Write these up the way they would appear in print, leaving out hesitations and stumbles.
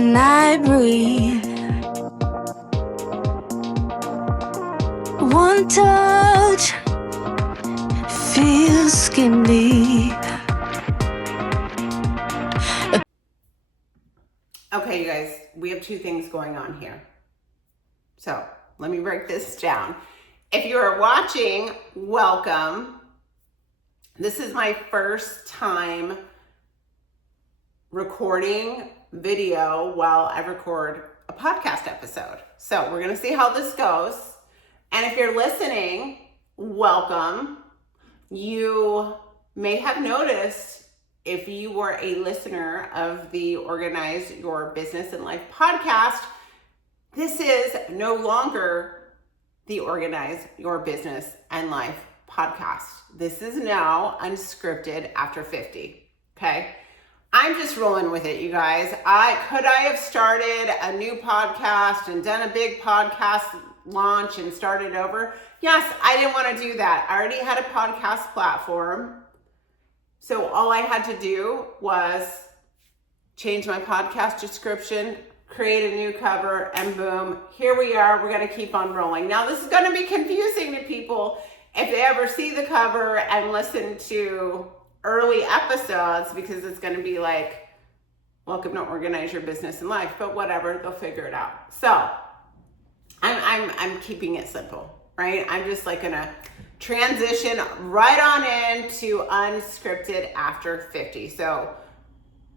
when I breathe. One touch feels skin deep. Okay, you guys, we have two things going on here. So let me break this down. If you are watching, welcome. This is my first time recording video while I record a podcast episode. So we're going to see how this goes. And if you're listening, welcome. You may have noticed, if you were a listener of the Organize Your Business and Life podcast, this is no longer the Organize Your Business and Life podcast. This is now Unscripted After 50, okay? I'm just rolling with it, you guys. Could I have started a new podcast and done a big podcast launch and started over? Yes, I didn't want to do that. I already had a podcast platform. So all I had to do was change my podcast description, create a new cover, and boom, here we are. We're going to keep on rolling. Now, this is going to be confusing to people if they ever see the cover and listen to early episodes, because it's going to be like, welcome to Organize Your Business and Life, but whatever, they'll figure it out. So I'm keeping it simple, right? I'm just like going to transition right on into Unscripted After 50. So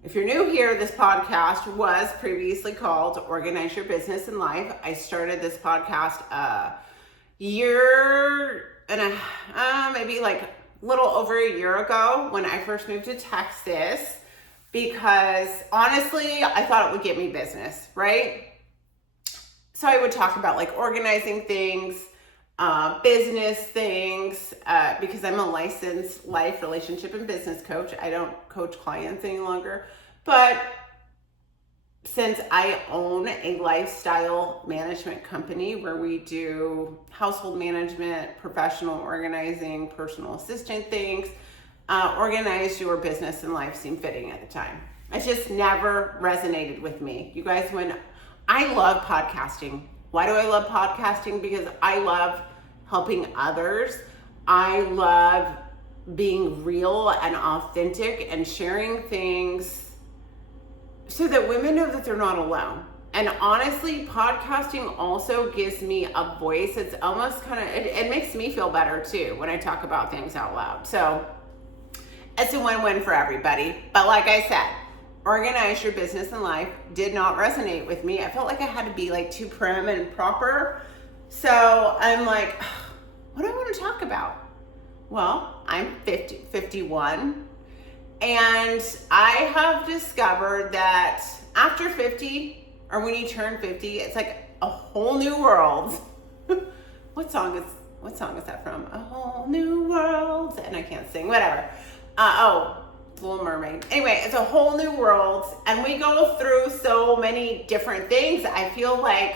if you're new here, this podcast was previously called Organize Your Business and Life. I started this podcast a year and maybe like a little over a year ago when I first moved to Texas, because honestly, I thought it would get me business, right? So I would talk about like organizing things, business things, because I'm a licensed life, relationship, and business coach. I don't coach clients any longer, but since I own a lifestyle management company where we do household management, professional organizing, personal assistant things, Organize Your Business and Life seemed fitting at the time. It just never resonated with me. You guys, when I love podcasting. Why do I love podcasting? Because I love helping others. I love being real and authentic and sharing things so that women know that they're not alone. And honestly, podcasting also gives me a voice. It's almost it makes me feel better too when I talk about things out loud. So it's a win-win for everybody. But like I said, Organize Your Business and Life did not resonate with me. I felt like I had to be like too prim and proper. So I'm like, what do I want to talk about? Well, I'm 51. And I have discovered that after 50, or when you turn 50, it's like a whole new world. What song is that from? A Whole New World. And I can't sing, whatever. Little Mermaid. Anyway, it's a whole new world, and we go through so many different things. I feel like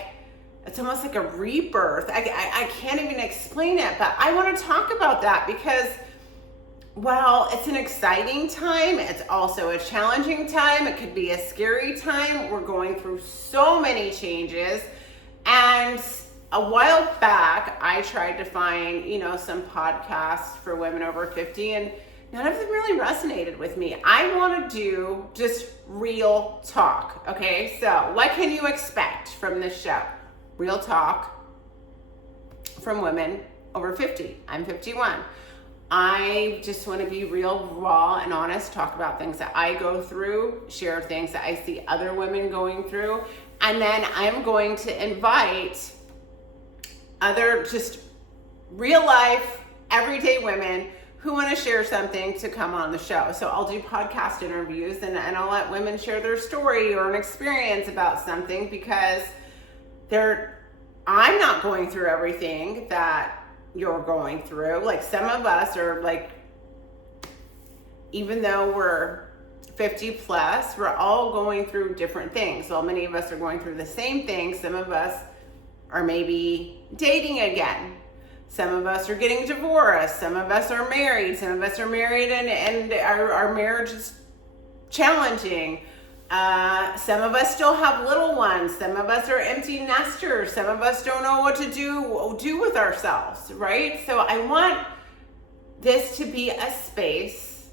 it's almost like a rebirth. I can't even explain it, but I want to talk about that because while it's an exciting time, it's also a challenging time. It could be a scary time. We're going through so many changes. And a while back, I tried to find, some podcasts for women over 50, and none of them really resonated with me. I want to do just real talk, okay? So what can you expect from this show? Real talk from women over 50. I'm 51. I just want to be real, raw, and honest, talk about things that I go through, share things that I see other women going through, and then I'm going to invite other just real life, everyday women who want to share something to come on the show. So I'll do podcast interviews and I'll let women share their story or an experience about something, because I'm not going through everything that you're going through. Like, some of us are like, even though we're 50 plus, we're all going through different things. Well, many of us are going through the same thing. Some of us are maybe dating again. Some of us are getting divorced. Some of us are married. Some of us are married and our marriage is challenging. Some of us still have little ones. Some of us are empty nesters. Some of us don't know what to do with ourselves, right? So I want this to be a space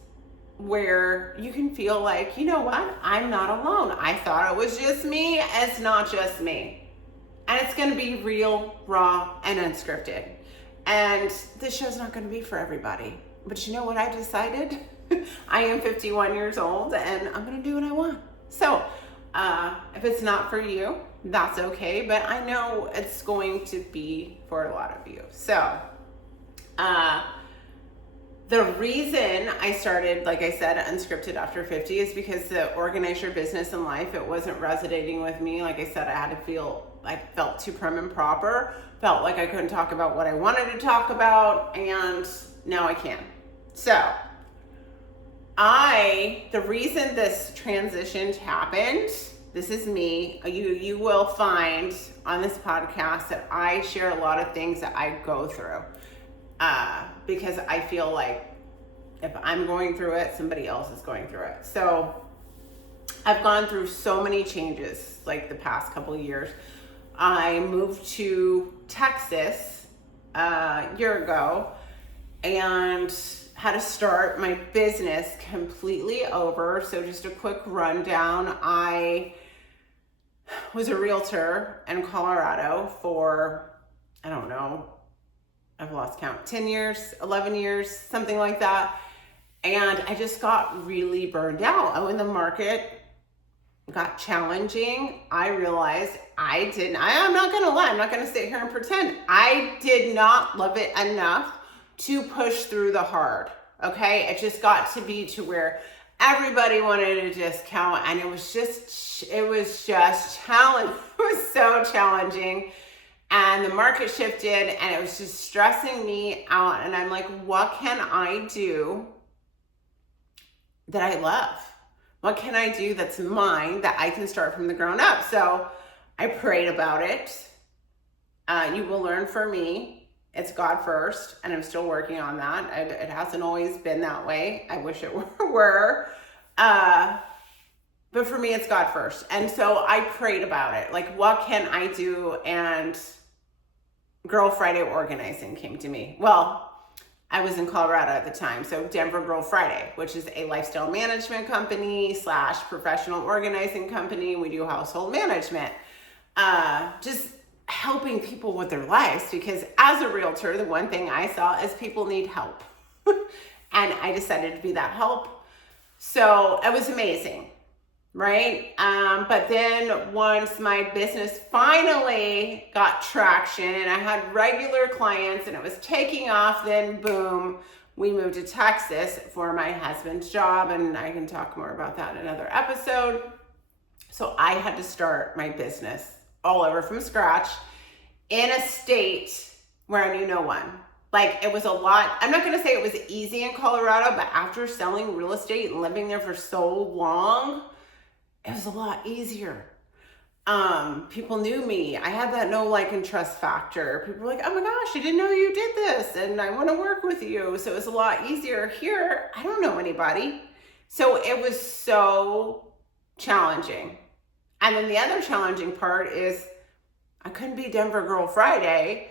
where you can feel like, you know what? I'm not alone. I thought it was just me. It's not just me. And it's going to be real, raw, and unscripted. And this show's not going to be for everybody. But you know what I decided? I am 51 years old and I'm going to do what I want. So if it's not for you, that's okay. But I know it's going to be for a lot of you. So the reason I started, like I said, Unscripted After 50 is because the organize your business and life, it wasn't resonating with me. Like I said, I felt too prim and proper, felt like I couldn't talk about what I wanted to talk about, and now I can. So the reason this transition happened, this is me. You will find on this podcast that I share a lot of things that I go through. Because I feel like if I'm going through it, somebody else is going through it. So I've gone through so many changes like the past couple of years. I moved to Texas a year ago and had to start my business completely over. So just a quick rundown. I was a realtor in Colorado for, I don't know, I've lost count, 10 years, 11 years, something like that. And I just got really burned out. When the market got challenging, I realized I'm not gonna lie, I'm not gonna sit here and pretend. I did not love it enough to push through the hard, okay? It just got to be to where everybody wanted a discount and it was just challenge. It was so challenging. And the market shifted and it was just stressing me out. And I'm like, what can I do that I love? What can I do that's mine that I can start from the ground up? So I prayed about it. You will learn from me. It's God first, and I'm still working on that. It hasn't always been that way. I wish it were. But for me, it's God first. And so I prayed about it. Like, what can I do? And Girl Friday organizing came to me. Well, I was in Colorado at the time. So Denver Girl Friday, which is a lifestyle management company / professional organizing company. We do household management. Just helping people with their lives, because as a realtor, the one thing I saw is people need help. And I decided to be that help. So it was amazing, right? But then once my business finally got traction and I had regular clients and it was taking off, then boom, we moved to Texas for my husband's job, and I can talk more about that in another episode. So I had to start my business all over from scratch in a state where I knew no one. Like, it was a lot. I'm not going to say it was easy in Colorado, but after selling real estate and living there for so long, it was a lot easier. People knew me. I had that know, like, and trust factor. People were like, oh my gosh, I didn't know you did this and I want to work with you. So it was a lot easier. Here, I don't know anybody. So it was so challenging. And then the other challenging part is I couldn't be Denver Girl Friday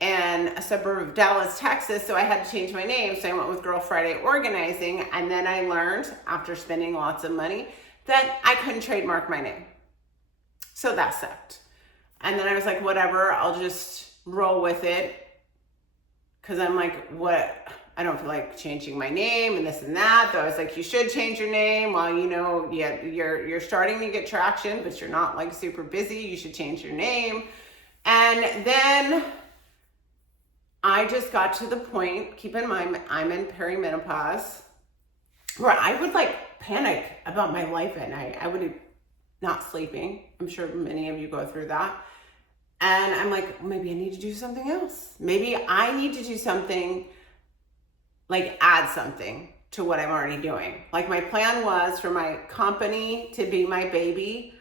in a suburb of Dallas, Texas, so I had to change my name. So I went with Girl Friday Organizing, and then I learned, after spending lots of money, that I couldn't trademark my name. So that sucked. And then I was like, whatever, I'll just roll with it. Because I'm like, what? I don't feel like changing my name and this and that. Though I was like, you should change your name. Well, you know, yeah, you're starting to get traction, but you're not like super busy. You should change your name. And then I just got to the point, keep in mind, I'm in perimenopause, where I would like panic about my life at night. I would not sleeping. I'm sure many of you go through that. And I'm like, maybe I need to do something else. Maybe I need to do something, like add something to what I'm already doing. Like, my plan was for my company to be my baby,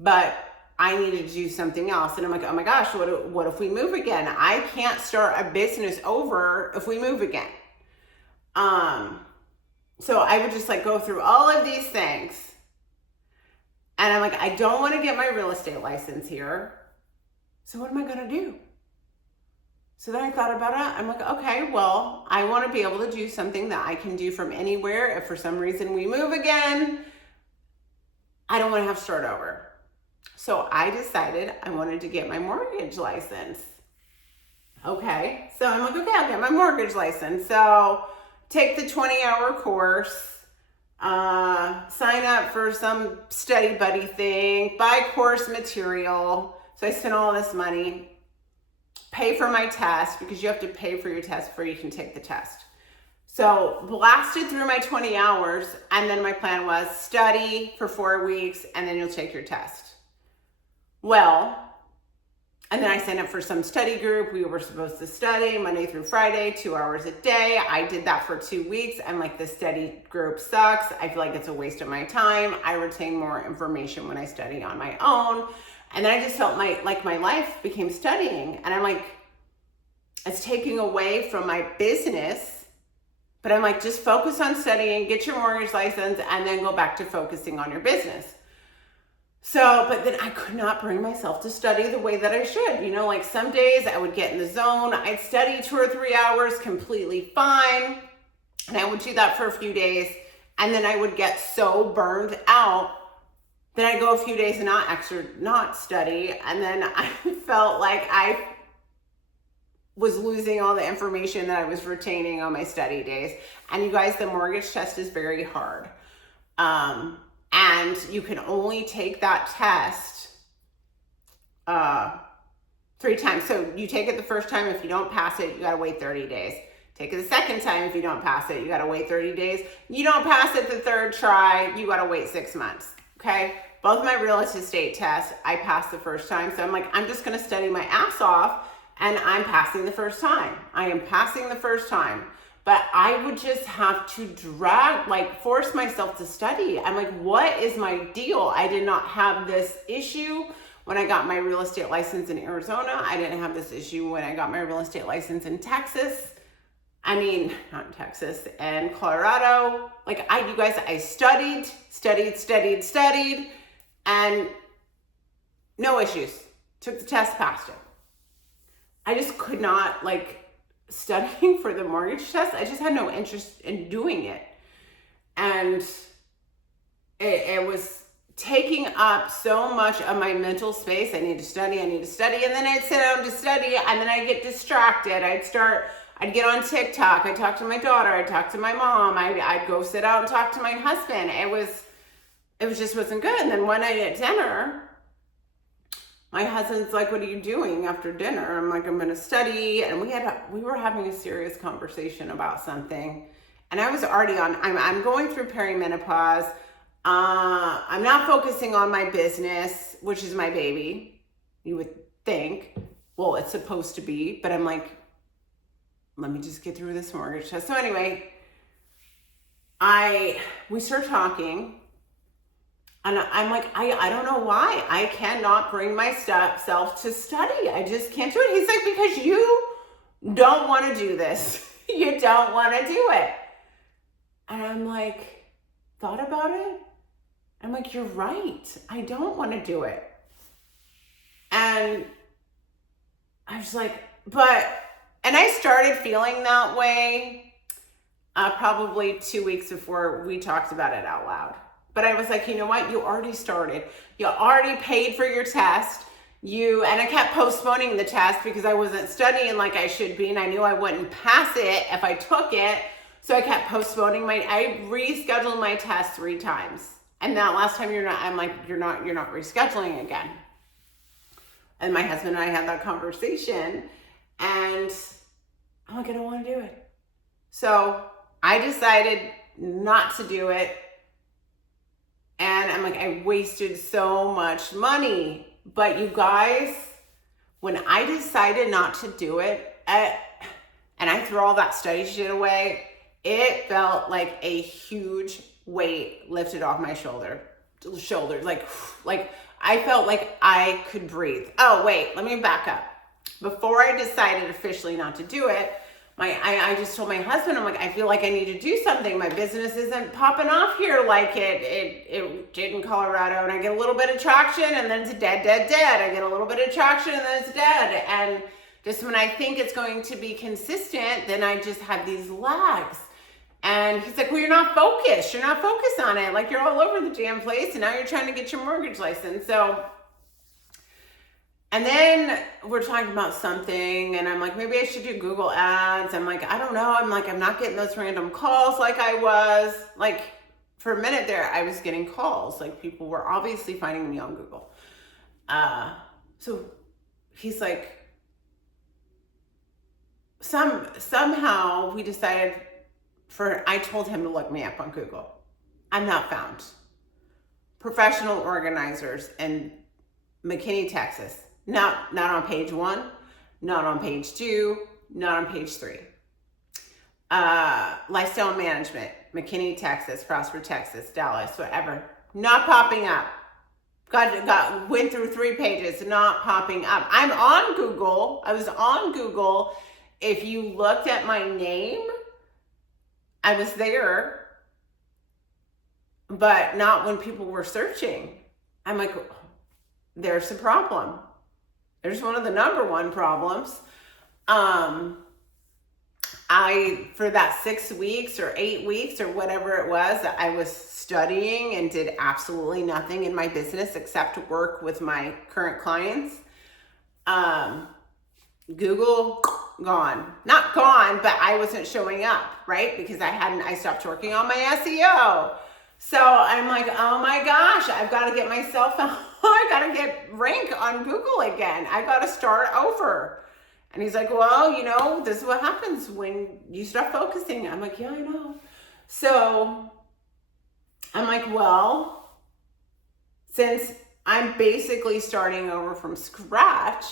but I needed to do something else. And I'm like, oh my gosh, what if we move again? I can't start a business over if we move again. So I would just like go through all of these things. And I'm like, I don't want to get my real estate license here. So what am I going to do? So then I thought about it. I'm like, okay, well, I want to be able to do something that I can do from anywhere. If for some reason we move again, I don't want to have to start over. So I decided I wanted to get my mortgage license. Okay, so I'm like, okay, I'll get my mortgage license. So take the 20-hour course, sign up for some study buddy thing, buy course material. So I spent all this money, pay for my test, because you have to pay for your test before you can take the test. So blasted through my 20 hours, and then my plan was study for 4 weeks, and then you'll take your test. Well, and then I signed up for some study group. We were supposed to study Monday through Friday, 2 hours a day. I did that for 2 weeks. I'm like, the study group sucks. I feel like it's a waste of my time. I retain more information when I study on my own. And then I just felt my life became studying. And I'm like, it's taking away from my business. But I'm like, just focus on studying, get your mortgage license, and then go back to focusing on your business. So, but then I could not bring myself to study the way that I should. You know, like some days I would get in the zone. I'd study 2 or 3 hours completely fine. And I would do that for a few days. And then I would get so burned out that I'd go a few days and not study. And then I felt like I was losing all the information that I was retaining on my study days. And you guys, the mortgage test is very hard. And you can only take that test 3 times. So you take it the first time. If you don't pass it, you got to wait 30 days. Take it the second time. If you don't pass it, you got to wait 30 days. You don't pass it the third try, you got to wait 6 months. Okay. Both my real estate tests, I passed the first time. So I'm like, I'm just going to study my ass off, and I'm passing the first time. I am passing the first time. But I would just have to force myself to study. I'm like, what is my deal? I did not have this issue when I got my real estate license in Arizona. I didn't have this issue when I got my real estate license in Texas. I mean, not in Texas, and Colorado. Like, you guys, I studied, and no issues. Took the test, passed it. I just could not, studying for the mortgage test. I just had no interest in doing it. And it was taking up so much of my mental space. I need to study. And then I'd sit down to study, and then I'd get distracted. I'd get on TikTok. I'd talk to my daughter. I'd talk to my mom. I'd go sit out and talk to my husband. It just wasn't good. And then one night at dinner, my husband's like, what are you doing after dinner? I'm like, I'm going to study. And we were having a serious conversation about something. And I was already I'm going through perimenopause. I'm not focusing on my business, which is my baby. You would think, well, it's supposed to be, but I'm like, let me just get through this mortgage test. So anyway, we start talking. And I'm like, I don't know why. I cannot bring myself to study. I just can't do it. He's like, because you don't want to do this. You don't want to do it. And I'm like, thought about it. I'm like, you're right. I don't want to do it. And I was like, and I started feeling that way probably 2 weeks before we talked about it out loud. But I was like, you know what? You already started. You already paid for your test. And I kept postponing the test because I wasn't studying like I should be, and I knew I wouldn't pass it if I took it. So I kept postponing I rescheduled my test 3 times. And that last time you're not rescheduling again. And my husband and I had that conversation, and I'm like, I don't want to do it. So I decided not to do it. And I'm like, I wasted so much money. But you guys, when I decided not to do it, and I threw all that study shit away, it felt like a huge weight lifted off my shoulders. Like I felt like I could breathe. Oh, wait, let me back up. Before I decided officially not to do it, I just told my husband, I'm like, I feel like I need to do something. My business isn't popping off here like it did in Colorado. And I get a little bit of traction and then it's dead. I get a little bit of traction and then it's dead. And just when I think it's going to be consistent, then I just have these lags. And he's like, well, you're not focused. You're not focused on it. Like, you're all over the damn place and now you're trying to get your mortgage license. So, and then we're talking about something and I'm like, maybe I should do Google ads. I'm like, I don't know. I'm like, I'm not getting those random calls like I was. Like, for a minute there, I was getting calls. Like, people were obviously finding me on Google. So he's like, somehow we decided I told him to look me up on Google. I'm not found. Professional organizers in McKinney, Texas. Not on page 1, not on page 2, not on page 3. Lifestyle management, McKinney, Texas, Prosper, Texas, Dallas, whatever. Not popping up. Went through 3 pages, not popping up. I'm on Google. I was on Google. If you looked at my name, I was there, but not when people were searching. I'm like, there's the problem. There's one of the number 1 problems. For that 6 weeks or 8 weeks or whatever it was, I was studying and did absolutely nothing in my business except work with my current clients. Google, gone. Not gone, but I wasn't showing up, right? Because I stopped working on my SEO. So I'm like, oh my gosh, I've got to get myself, I got to get rank on Google again. I got to start over. And he's like, well, this is what happens when you start focusing. I'm like, yeah, I know. So I'm like, well, since I'm basically starting over from scratch,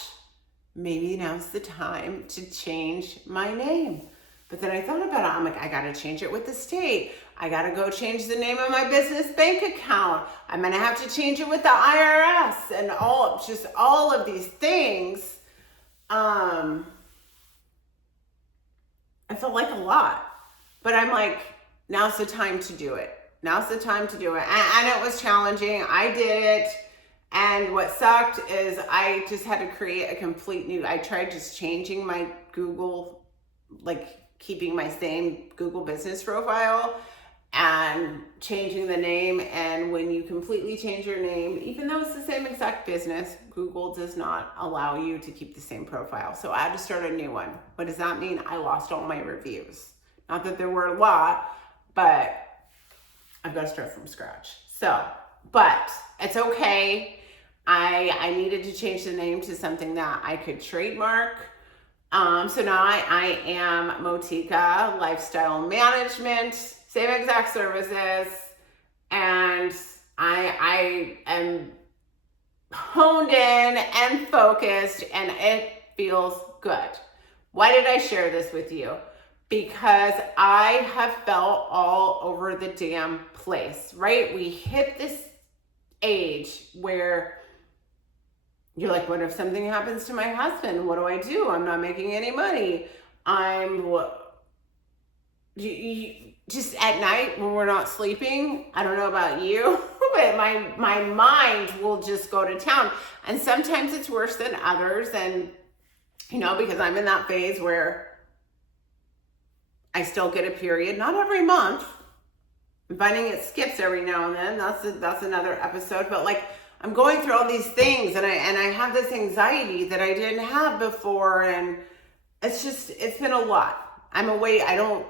maybe now's the time to change my name. But then I thought about it. I'm like, I got to change it with the state. I got to go change the name of my business bank account. I'm going to have to change it with the IRS and all of these things. I felt like a lot, but I'm like, now's the time to do it. Now's the time to do it. And it was challenging. I did it. And what sucked is I just had to create a complete new, I tried just changing my Google, like keeping my same Google business profile and changing the name. And when you completely change your name, even though it's the same exact business, Google does not allow you to keep the same profile. So I had to start a new one. What does that mean? I lost all my reviews. Not that there were a lot, but I've got to start from scratch. So, but it's okay. I needed to change the name to something that I could trademark. So now I am Motika Lifestyle Management, same exact services, and I am honed in and focused, and it feels good. Why did I share this with you? Because I have felt all over the damn place, right? We hit this age where you're like, what if something happens to my husband? What do I do? I'm not making any money. Just at night when we're not sleeping, I don't know about you, but my mind will just go to town. And sometimes it's worse than others. And, because I'm in that phase where I still get a period, not every month. I'm finding it skips every now and then. That's another episode. But like, I'm going through all these things and I have this anxiety that I didn't have before. And it's been a lot. I'm away. I don't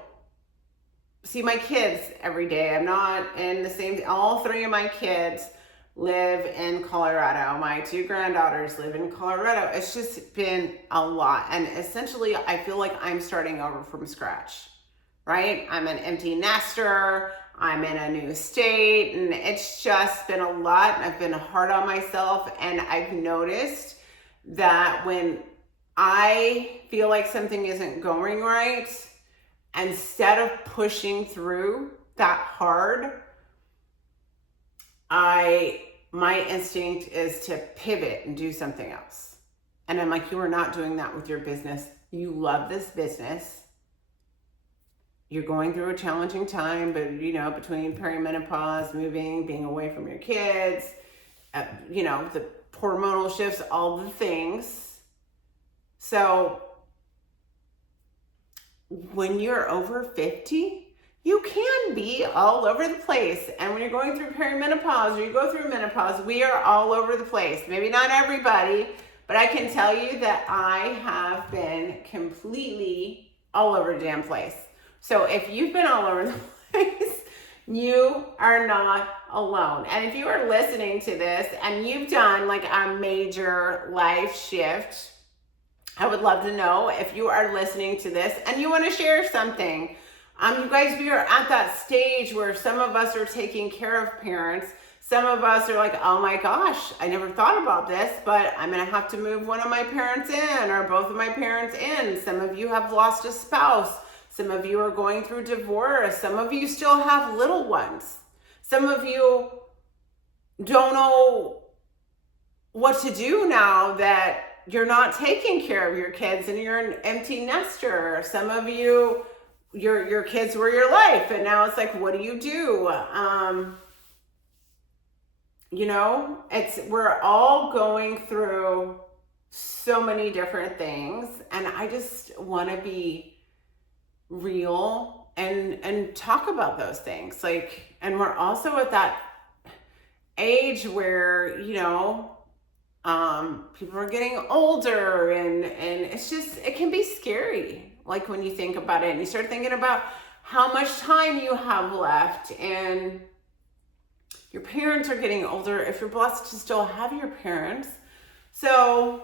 see my kids every day. I'm not in the same, all 3 of my kids live in Colorado. My 2 granddaughters live in Colorado. It's just been a lot. And essentially I feel like I'm starting over from scratch, right? I'm an empty nester. I'm in a new state, and it's just been a lot. I've been hard on myself, and I've noticed that when I feel like something isn't going right, instead of pushing through that hard, my instinct is to pivot and do something else. And I'm like, you are not doing that with your business. You love this business. you're going through a challenging time, but you know, between perimenopause, moving, being away from your kids, you know, the hormonal shifts, all the things. So when you're over 50, you can be all over the place. And when you're going through perimenopause or you go through menopause, we are all over the place. Maybe not everybody, but I can tell you that I have been completely all over the damn place. So if you've been all over the place, you are not alone. And if you are listening to this and you've done like a major life shift, I would love to know if you are listening to this and you want to share something. You guys, we are at that stage where some of us are taking care of parents. Some of us are like, oh my gosh, I never thought about this, but I'm going to have to move one of my parents in or both of my parents in. Some of you have lost a spouse. Some of you are going through divorce. Some of you still have little ones. Some of you don't know what to do now that you're not taking care of your kids and you're an empty nester. Some of you, your kids were your life, and now it's like, what do you do? You know, we're all going through so many different things, and I just want to be real and talk about those things. Like, and we're also at that age where, you know, people are getting older and it's just, it can be scary. Like when you think about it and you start thinking about how much time you have left, and your parents are getting older if you're blessed to still have your parents. So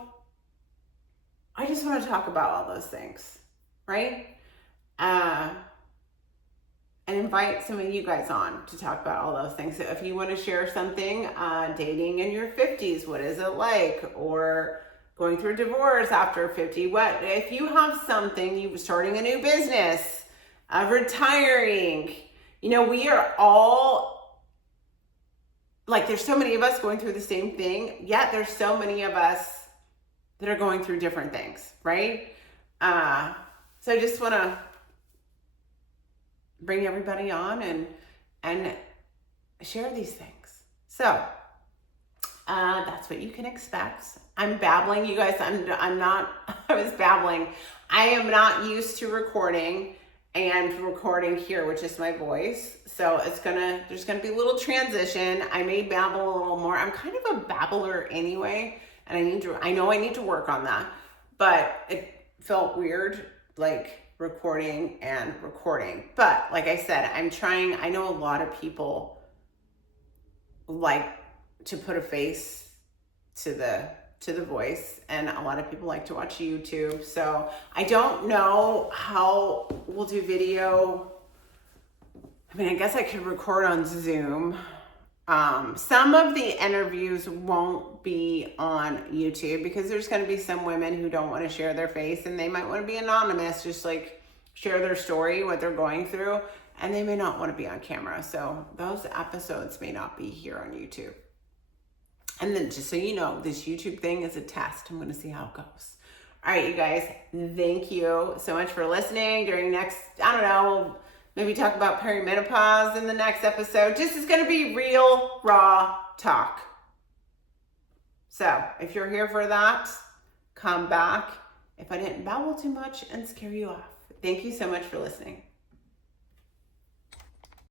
I just want to talk about all those things, right? And invite some of you guys on to talk about all those things. So if you want to share something, dating in your 50s, what is it like? Or going through divorce after 50, what? If you have something, you starting a new business, retiring, you know, we are all, like, there's so many of us going through the same thing, yet there's so many of us that are going through different things, right? So I just want to bring everybody on and share these things. So that's what you can expect. I'm babbling, you guys. I'm not. I was babbling. I am not used to recording here with just my voice. So there's gonna be a little transition. I may babble a little more. I'm kind of a babbler anyway, and I know I need to work on that. But it felt weird, like recording. But like I said, I'm trying. I know a lot of people like to put a face to the voice, and a lot of people like to watch YouTube. So I don't know how we'll do video. I mean, I guess I could record on Zoom. Some of the interviews won't be on YouTube because there's going to be some women who don't want to share their face, and they might want to be anonymous, just like share their story, what they're going through, and they may not want to be on camera. So those episodes may not be here on YouTube. And then just so you know, this YouTube thing is a test. I'm going to see how it goes. All right, you guys, thank you so much for listening. During next, I don't know, maybe talk about perimenopause in the next episode. Just it's going to be real, raw talk. So if you're here for that, come back if I didn't babble too much and scare you off. Thank you so much for listening.